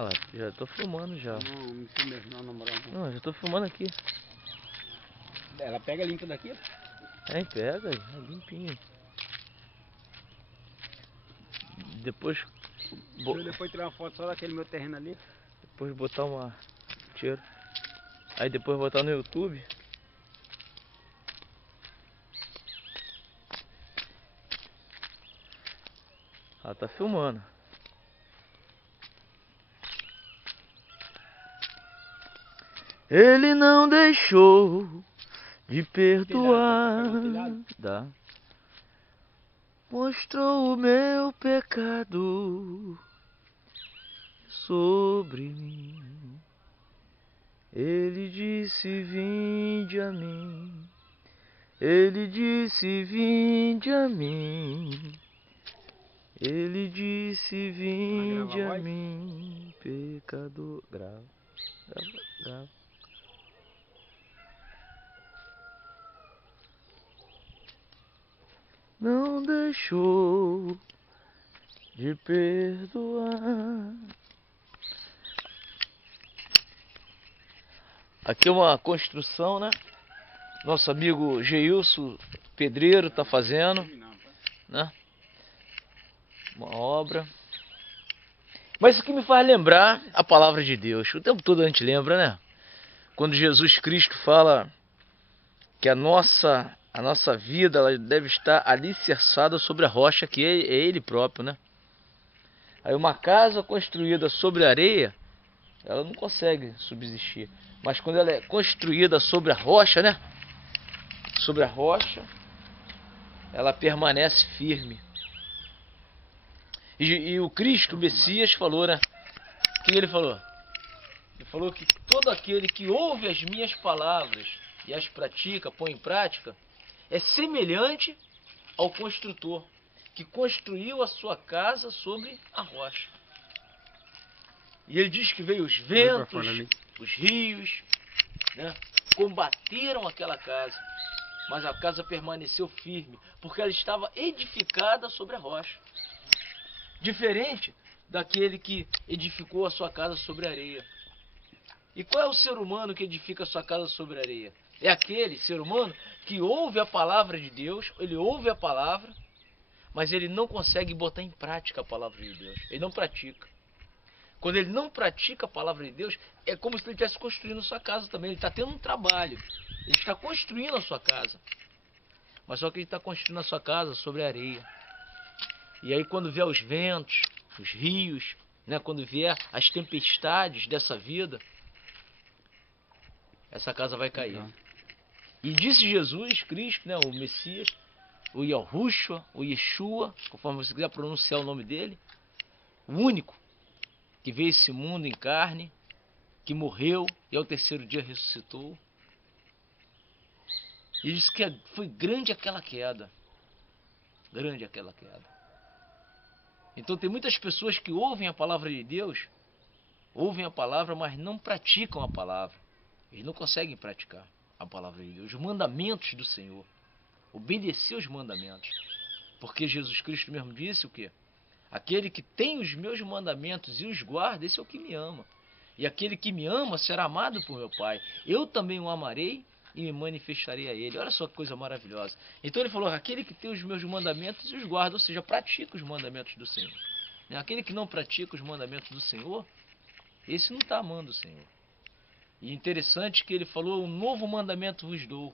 Ah lá, já tô filmando já. Não sei mesmo, não, na moral. Não, já tô filmando aqui. Ela pega limpa daqui? É, pega, é limpinho. Depois... Deixa eu depois tirar uma foto só daquele meu terreno ali. Depois botar uma... Tiro. Aí depois botar no YouTube. Ela tá filmando. Ele não deixou de perdoar. Dá. Mostrou o meu pecado sobre mim. Ele disse: vinde a mim. Ele disse: vinde a mim. Ele disse: vinde a mim, pecador. Grava, grava, grava. Não deixou de perdoar. Aqui é uma construção, né? Nosso amigo Geilson Pedreiro tá fazendo, né? Uma obra. Mas isso que me faz lembrar a palavra de Deus. O tempo todo a gente lembra, né? Quando Jesus Cristo fala que a nossa vida ela deve estar alicerçada sobre a rocha, que é Ele próprio, né? Aí uma casa construída sobre areia, ela não consegue subsistir. Mas quando ela é construída sobre a rocha, né? Sobre a rocha, ela permanece firme. E o Cristo, o Messias, falou, né? O que ele falou? Ele falou que todo aquele que ouve as minhas palavras e as pratica, põe em prática, é semelhante ao construtor que construiu a sua casa sobre a rocha. E ele diz que veio os ventos, os rios, né, combateram aquela casa, mas a casa permaneceu firme, porque ela estava edificada sobre a rocha. Diferente daquele que edificou a sua casa sobre a areia. E qual é o ser humano que edifica a sua casa sobre a areia? É aquele ser humano que ouve a palavra de Deus, ele ouve a palavra, mas ele não consegue botar em prática a palavra de Deus. Ele não pratica. Quando ele não pratica a palavra de Deus, é como se ele estivesse construindo a sua casa também. Ele está tendo um trabalho. Ele está construindo a sua casa. Mas só que ele está construindo a sua casa sobre a areia. E aí quando vier os ventos, os rios, né, quando vier as tempestades dessa vida, essa casa vai cair. E disse Jesus Cristo, né, o Messias, o Yahushua, o Yeshua, conforme você quiser pronunciar o nome dele, o único que veio esse mundo em carne, que morreu e ao terceiro dia ressuscitou. E disse que foi grande aquela queda. Grande aquela queda. Então tem muitas pessoas que ouvem a palavra de Deus, ouvem a palavra, mas não praticam a palavra. Eles não conseguem praticar a palavra de Deus, os mandamentos do Senhor. Obedecer os mandamentos. Porque Jesus Cristo mesmo disse o quê? Aquele que tem os meus mandamentos e os guarda, esse é o que me ama. E aquele que me ama será amado por meu Pai. Eu também o amarei e me manifestarei a ele. Olha só que coisa maravilhosa. Então ele falou, aquele que tem os meus mandamentos e os guarda, ou seja, pratica os mandamentos do Senhor. Aquele que não pratica os mandamentos do Senhor, esse não está amando o Senhor. E interessante que ele falou, um novo mandamento vos dou.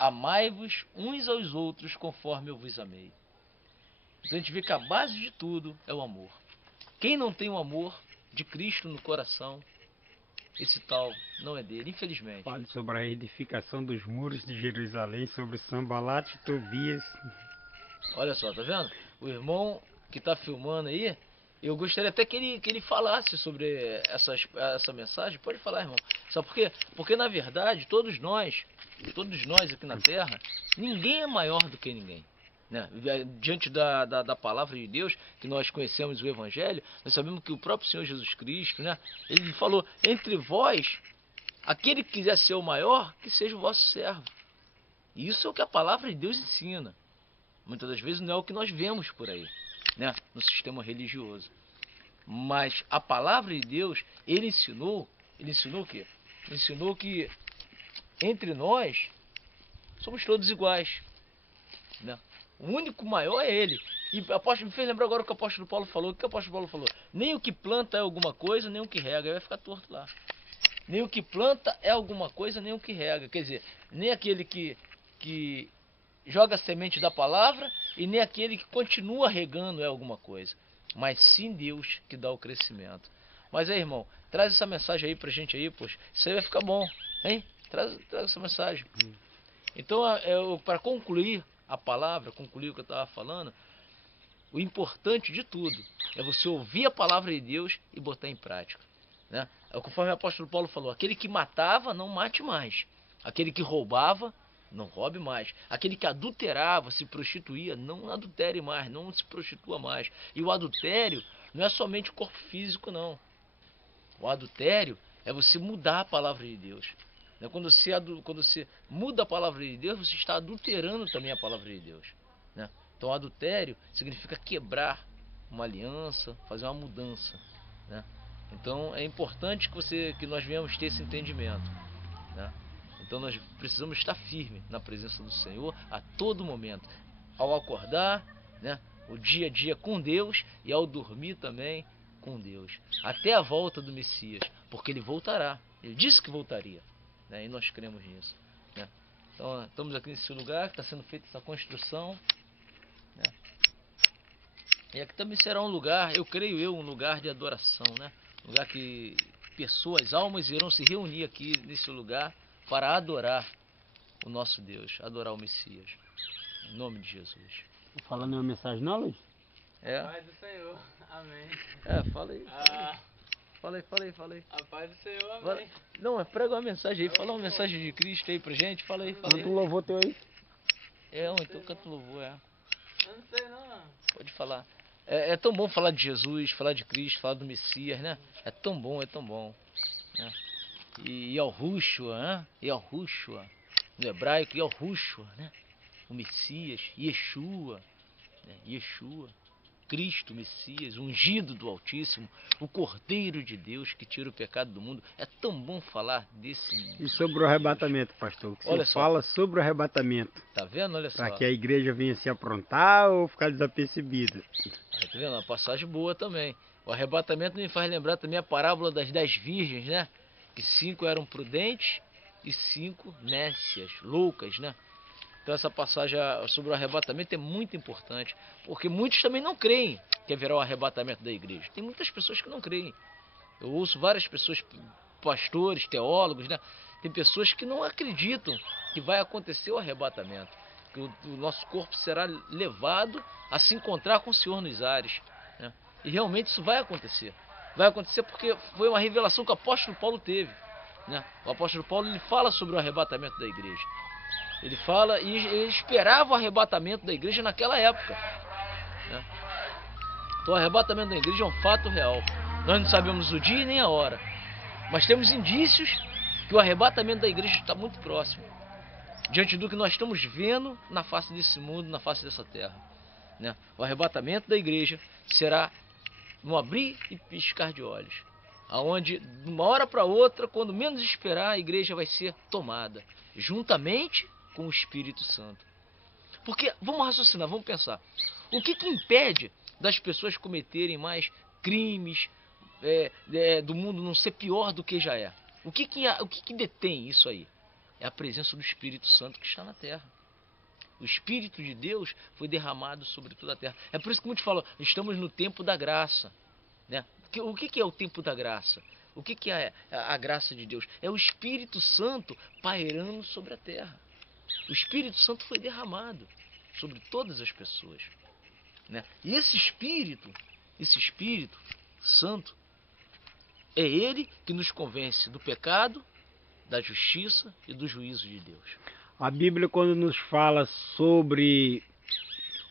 Amai-vos uns aos outros conforme eu vos amei. Então a gente vê que a base de tudo é o amor. Quem não tem o amor de Cristo no coração, esse tal não é dele, infelizmente. Fale sobre a edificação dos muros de Jerusalém, sobre Sambalat e Tobias. Olha só, tá vendo? O irmão que está filmando aí, eu gostaria até que ele falasse sobre essa mensagem. Pode falar, irmão. Sabe por quê? Porque na verdade, todos nós aqui na Terra, ninguém é maior do que ninguém. Né? Diante da palavra de Deus, que nós conhecemos o Evangelho, nós sabemos que o próprio Senhor Jesus Cristo, né, ele falou, entre vós, aquele que quiser ser o maior, que seja o vosso servo. E isso é o que a palavra de Deus ensina. Muitas das vezes não é o que nós vemos por aí, né, no sistema religioso. Mas a palavra de Deus, ele ensinou o quê? Ele ensinou que entre nós somos todos iguais, né? O único maior é ele. E o apóstolo me fez lembrar agora o que o apóstolo Paulo falou. O que o apóstolo Paulo falou? Nem o que planta é alguma coisa, nem o que rega. Aí vai ficar torto lá. Nem o que planta é alguma coisa, nem o que rega. Quer dizer, nem aquele que joga a semente da palavra e nem aquele que continua regando é alguma coisa. Mas sim Deus que dá o crescimento. Mas aí, irmão, traz essa mensagem aí pra gente aí, poxa. Isso aí vai ficar bom, hein? Traz essa mensagem. Então, para concluir a palavra, concluir o que eu estava falando, o importante de tudo é você ouvir a palavra de Deus e botar em prática, né? Conforme o apóstolo Paulo falou, aquele que matava, não mate mais. Aquele que roubava, não roube mais. Aquele que adulterava, se prostituía, não adultere mais, não se prostitua mais. E o adultério não é somente o corpo físico, não. O adultério é você mudar a palavra de Deus. Quando você muda a palavra de Deus, você está adulterando também a palavra de Deus, né? Então, adultério significa quebrar uma aliança, fazer uma mudança, né? Então, é importante que nós venhamos ter esse entendimento, né? Então, nós precisamos estar firmes na presença do Senhor a todo momento, ao acordar, né? O dia a dia com Deus e ao dormir também com Deus, até a volta do Messias, porque ele voltará. Ele disse que voltaria, né? E nós cremos nisso, né? Então, estamos aqui nesse lugar que está sendo feita essa construção, né? E aqui também será um lugar, eu creio um lugar de adoração, né? Um lugar que pessoas, almas irão se reunir aqui nesse lugar para adorar o nosso Deus, adorar o Messias, em nome de Jesus. Falando uma mensagem não, Luiz? É. Paz do Senhor, amém. Fala aí. Fala aí. A paz do Senhor, amém. Não, mas prega uma mensagem aí, fala uma mensagem de Cristo aí pra gente, fala aí. Canta um louvor teu aí. Então canta um louvor, Eu não sei não. Pode falar. É tão bom falar de Jesus, falar de Cristo, falar do Messias, né? É tão bom, né? E Yahushua, né? Yahushua, no hebraico, Yahushua, né? O Messias, Yeshua, né? Yeshua, Cristo, Messias, ungido do Altíssimo, o Cordeiro de Deus que tira o pecado do mundo. É tão bom falar desse... E sobre o arrebatamento, pastor? Que Olha você só. fala sobre o arrebatamento. Tá vendo? Olha só. Para que a igreja venha se aprontar ou ficar desapercebida. Tá vendo? Uma passagem boa também. O arrebatamento me faz lembrar também a parábola das 10 virgens, né? Que 5 eram prudentes e 5 nécias, loucas, né? Então essa passagem sobre o arrebatamento é muito importante, porque muitos também não creem que haverá o arrebatamento da igreja. Tem muitas pessoas que não creem. Eu ouço várias pessoas, pastores, teólogos, né? Tem pessoas que não acreditam que vai acontecer o arrebatamento, que o nosso corpo será levado a se encontrar com o Senhor nos ares, né? E realmente isso vai acontecer. Vai acontecer porque foi uma revelação que o apóstolo Paulo teve, né? O apóstolo Paulo ele fala sobre o arrebatamento da igreja. Ele fala e ele esperava o arrebatamento da igreja naquela época, né? Então o arrebatamento da igreja é um fato real. Nós não sabemos o dia nem a hora, mas temos indícios que o arrebatamento da igreja está muito próximo, diante do que nós estamos vendo na face desse mundo, na face dessa terra, né? O arrebatamento da igreja será no abrir e piscar de olhos, aonde de uma hora para outra, quando menos esperar, a igreja vai ser tomada, juntamente com o Espírito Santo. Porque, vamos raciocinar, vamos pensar, o que impede das pessoas cometerem mais crimes, do mundo não ser pior do que já é? O que detém isso aí? É a presença do Espírito Santo que está na terra. O Espírito de Deus foi derramado sobre toda a terra. É por isso que muitos falam, estamos no tempo da graça, né? O que é o tempo da graça? O que é a graça de Deus? É o Espírito Santo pairando sobre a terra. O Espírito Santo foi derramado sobre todas as pessoas, né? E esse Espírito Santo, é ele que nos convence do pecado, da justiça e do juízo de Deus. A Bíblia, quando nos fala sobre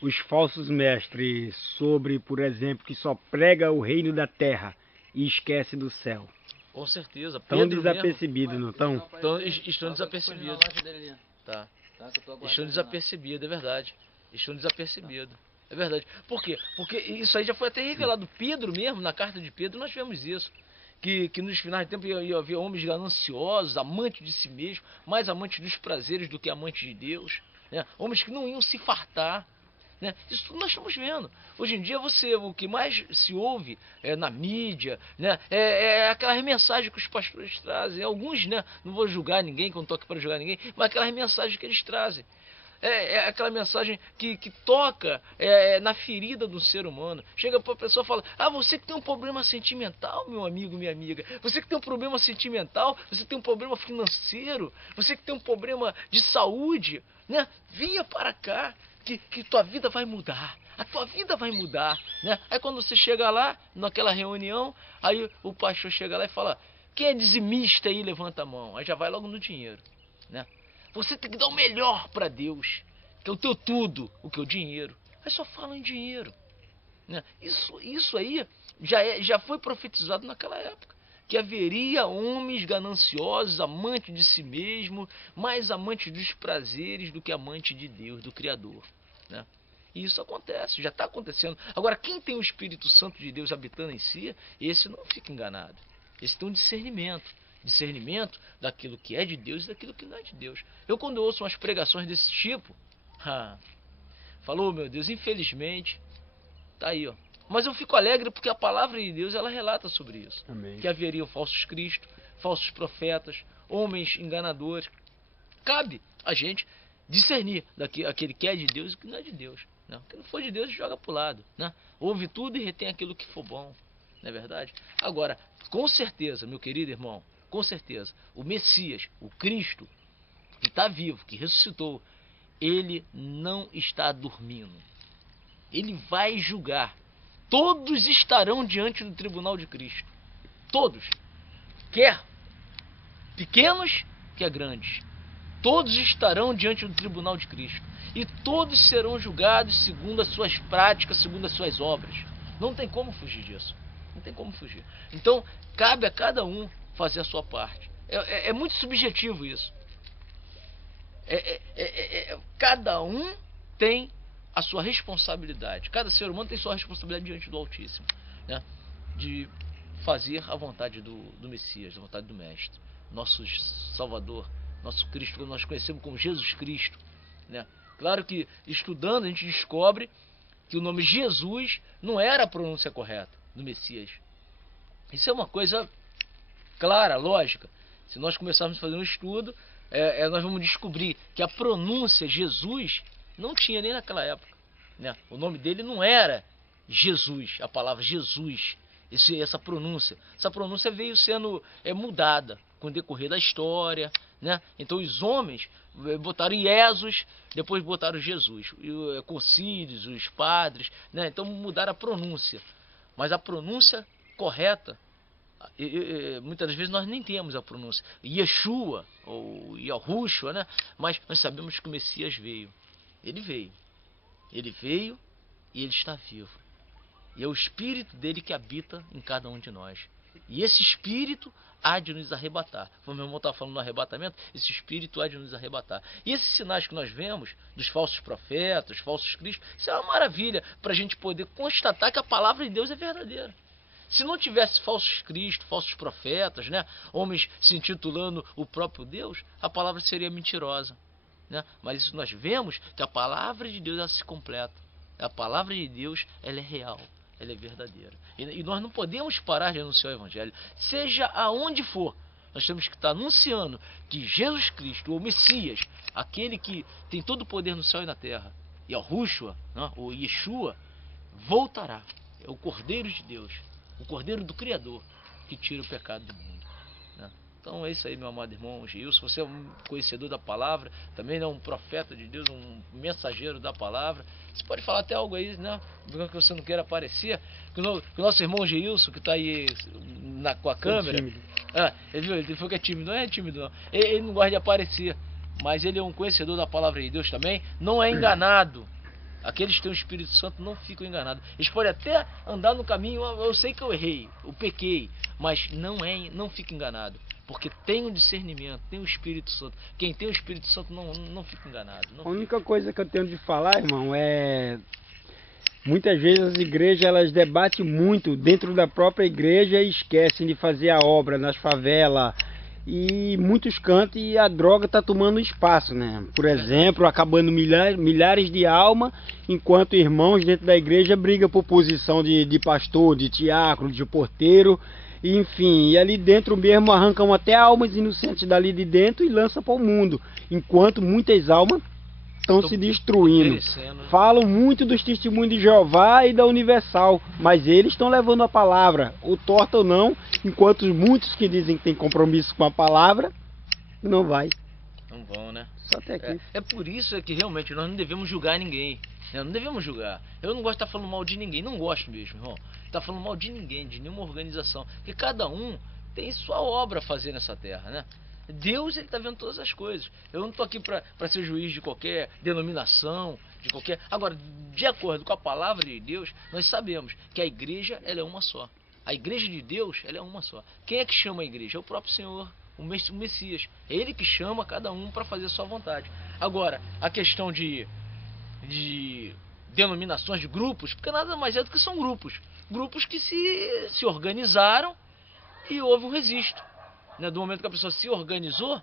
os falsos mestres, sobre, por exemplo, que só prega o reino da terra e esquece do céu. Com certeza. Estão desapercebidos, não estão? Estão desapercebidos. Tá. Estão desapercebidos, é verdade. Estão desapercebidos. É verdade. Por quê? Porque isso aí já foi até revelado. Pedro mesmo, na carta de Pedro, nós vemos isso. Que nos finais de tempo ia haver homens gananciosos, amantes de si mesmo, mais amantes dos prazeres do que amantes de Deus. Né? Homens que não iam se fartar. Né? Isso tudo nós estamos vendo. Hoje em dia o que mais se ouve na mídia, né? É aquelas mensagens que os pastores trazem. Alguns, né? Não vou julgar ninguém, que eu não estou aqui para julgar ninguém, mas aquelas mensagens que eles trazem. É aquela mensagem que toca na ferida do ser humano. Chega para a pessoa e fala: ah, você que tem um problema sentimental, meu amigo, minha amiga. Você que tem um problema sentimental, você tem um problema financeiro, você que tem um problema de saúde, né? Vinha para cá, que tua vida vai mudar. A tua vida vai mudar, né? Aí quando você chega lá, naquela reunião, aí o pastor chega lá e fala: quem é dizimista aí, levanta a mão. Aí já vai logo no dinheiro, né? Você tem que dar o melhor para Deus, que é o teu tudo, o que é o dinheiro. Aí só falam em dinheiro, né? Isso aí já foi profetizado naquela época, que haveria homens gananciosos, amantes de si mesmo, mais amantes dos prazeres do que amantes de Deus, do Criador, né? E isso acontece, já está acontecendo. Agora, quem tem o Espírito Santo de Deus habitando em si, esse não fica enganado. Esse tem um discernimento daquilo que é de Deus e daquilo que não é de Deus. Eu, quando ouço umas pregações desse tipo, falou, meu Deus, infelizmente, tá aí, ó. Mas eu fico alegre porque a palavra de Deus, ela relata sobre isso. Amém. Que haveriam falsos cristos, falsos profetas, homens enganadores. Cabe a gente discernir aquele que é de Deus e o que não é de Deus. Não. O que não for de Deus, joga pro lado, né? Ouve tudo e retém aquilo que for bom. Não é verdade? Agora, com certeza, meu querido irmão, com certeza, o Messias, o Cristo, que está vivo, que ressuscitou, ele não está dormindo. Ele vai julgar. Todos estarão diante do tribunal de Cristo. Todos. Quer pequenos, quer grandes. Todos estarão diante do tribunal de Cristo. E todos serão julgados segundo as suas práticas, segundo as suas obras. Não tem como fugir disso. Não tem como fugir. Então, cabe a cada um fazer a sua parte. É muito subjetivo isso. Cada um tem a sua responsabilidade. Cada ser humano tem sua responsabilidade diante do Altíssimo, né? De fazer a vontade do Messias, a vontade do Mestre, nosso Salvador, nosso Cristo, que nós conhecemos como Jesus Cristo, né? Claro que estudando a gente descobre que o nome Jesus não era a pronúncia correta do Messias. Isso é uma coisa clara, lógica. Se nós começarmos a fazer um estudo, nós vamos descobrir que a pronúncia Jesus não tinha nem naquela época, né? O nome dele não era Jesus, a palavra Jesus, essa pronúncia. Essa pronúncia veio sendo mudada com o decorrer da história, né? Então os homens botaram Jesus, depois botaram Jesus, concílios, os padres, né? Então mudaram a pronúncia. Mas a pronúncia correta, muitas vezes nós nem temos a pronúncia. Yeshua, ou Yahushua, né? Mas nós sabemos que o Messias veio. Ele veio. Ele veio e ele está vivo. E é o Espírito dele que habita em cada um de nós. E esse Espírito há de nos arrebatar. Como meu irmão estava falando no arrebatamento, esse Espírito há de nos arrebatar. E esses sinais que nós vemos, dos falsos profetas, falsos cristos, isso é uma maravilha para a gente poder constatar que a palavra de Deus é verdadeira. Se não tivesse falsos cristos, falsos profetas, né, homens se intitulando o próprio Deus, a palavra seria mentirosa, né? Mas isso nós vemos que a palavra de Deus ela se completa. A palavra de Deus ela é real. Ela é verdadeira. E nós não podemos parar de anunciar o Evangelho. Seja aonde for, nós temos que estar anunciando que Jesus Cristo, o Messias, aquele que tem todo o poder no céu e na terra, e Yahushua, né, ou Yeshua, voltará. É o Cordeiro de Deus, o Cordeiro do Criador, que tira o pecado do mundo, né? Então é isso aí, meu amado irmão Gilson. Você é um conhecedor da palavra, também é um profeta de Deus, um mensageiro da palavra. Você pode falar até algo aí, né? Que você não queira aparecer. Que o nosso irmão Gilson, que está aí com a câmera. Ele falou que é tímido. Não é tímido, não. Ele não gosta de aparecer. Mas ele é um conhecedor da palavra de Deus também. Não é enganado. Aqueles que têm o Espírito Santo não ficam enganados. Eles podem até andar no caminho. Eu sei que eu errei, eu pequei. Mas não fica enganado. Porque tem um discernimento, tem o Espírito Santo. Quem tem o Espírito Santo não fica enganado. A única coisa que eu tenho de falar, irmão, Muitas vezes as igrejas elas debatem muito dentro da própria igreja e esquecem de fazer a obra nas favelas e muitos cantos e a droga está tomando espaço, né? Por exemplo, acabando milhares de almas, enquanto irmãos dentro da igreja brigam por posição de pastor, de diácono, de porteiro, enfim, e ali dentro mesmo arrancam até almas inocentes dali de dentro e lançam para o mundo, enquanto muitas almas estão se destruindo. Falam muito dos testemunhos de Jeová e da Universal, mas eles estão levando a palavra, ou torta ou não, enquanto muitos que dizem que tem compromisso com a palavra, não vai. Não vão, né? Só até aqui. É por isso que realmente nós não devemos julgar ninguém. Né? Não devemos julgar. Eu não gosto de estar falando mal de ninguém, não gosto mesmo, irmão. Estar falando mal de ninguém, de nenhuma organização. Porque cada um tem sua obra a fazer nessa terra, né? Deus, ele está vendo todas as coisas. Eu não estou aqui para ser juiz de qualquer denominação, de qualquer... Agora, de acordo com a palavra de Deus, nós sabemos que a igreja, ela é uma só. A igreja de Deus, ela é uma só. Quem é que chama a igreja? É o próprio Senhor, o Messias. É Ele que chama cada um para fazer a sua vontade. Agora, a questão de denominações, de grupos, porque nada mais é do que são grupos. Grupos que se organizaram e houve um registro. Né, do momento que a pessoa se organizou,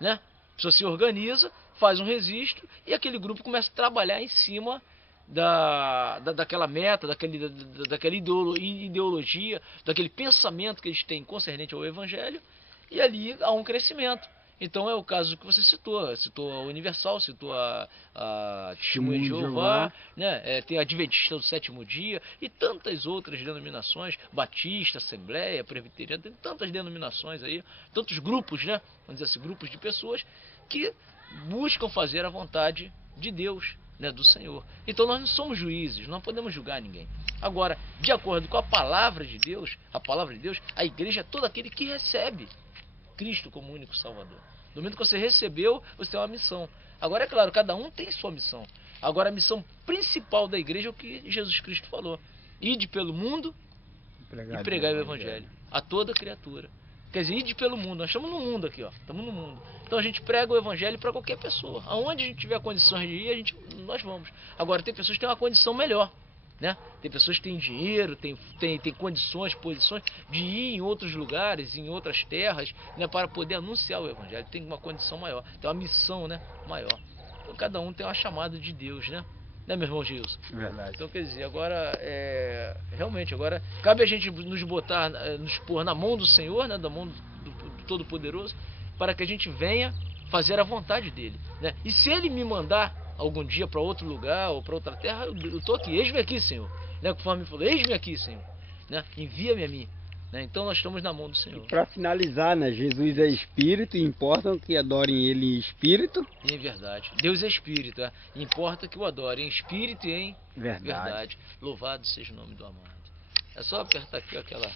né, a pessoa se organiza, faz um registro e aquele grupo começa a trabalhar em cima daquela meta, daquela ideologia, daquele pensamento que eles têm concernente ao Evangelho, e ali há um crescimento. Então é o caso que você citou a Universal, citou a Testemunha de Jeová, né? Tem a Adventista do Sétimo Dia e tantas outras denominações, Batista, Assembleia, Presbiteriana, tem tantas denominações aí, tantos grupos, né? Vamos dizer assim, grupos de pessoas que buscam fazer a vontade de Deus, né? Do Senhor. Então nós não somos juízes, não podemos julgar ninguém. Agora, de acordo com a palavra de Deus, a igreja é todo aquele que recebe Cristo como único Salvador. No momento que você recebeu, você tem uma missão. Agora, é claro, cada um tem sua missão. Agora, a missão principal da igreja é o que Jesus Cristo falou. Ide pelo mundo e pregai o Evangelho a toda criatura. Quer dizer, ide pelo mundo. Nós estamos no mundo aqui, ó. Estamos no mundo. Então a gente prega o Evangelho para qualquer pessoa. Aonde a gente tiver condições de ir, nós vamos. Agora, tem pessoas que têm uma condição melhor. Né? Tem pessoas que têm dinheiro, tem condições, posições de ir em outros lugares, em outras terras, né, para poder anunciar o Evangelho. Tem uma condição maior, tem uma missão, né, maior. Então cada um tem uma chamada de Deus, né? Né, meu irmão Gilson? Verdade. Então quer dizer, agora realmente, agora cabe a gente nos pôr na mão do Senhor, né, da mão do Todo-Poderoso, para que a gente venha fazer a vontade dele, né? E se ele me mandar algum dia para outro lugar ou para outra terra, eu estou aqui, eis-me aqui, Senhor, né? Conforme ele falou, eis-me aqui, Senhor, né? Envia-me a mim, né? Então nós estamos na mão do Senhor. Para finalizar, né? Jesus é Espírito e importa que adorem Ele em Espírito. Em verdade. Deus é Espírito, é? Importa que o adorem em Espírito e em verdade. Louvado seja o nome do amado. É só apertar aqui aquela...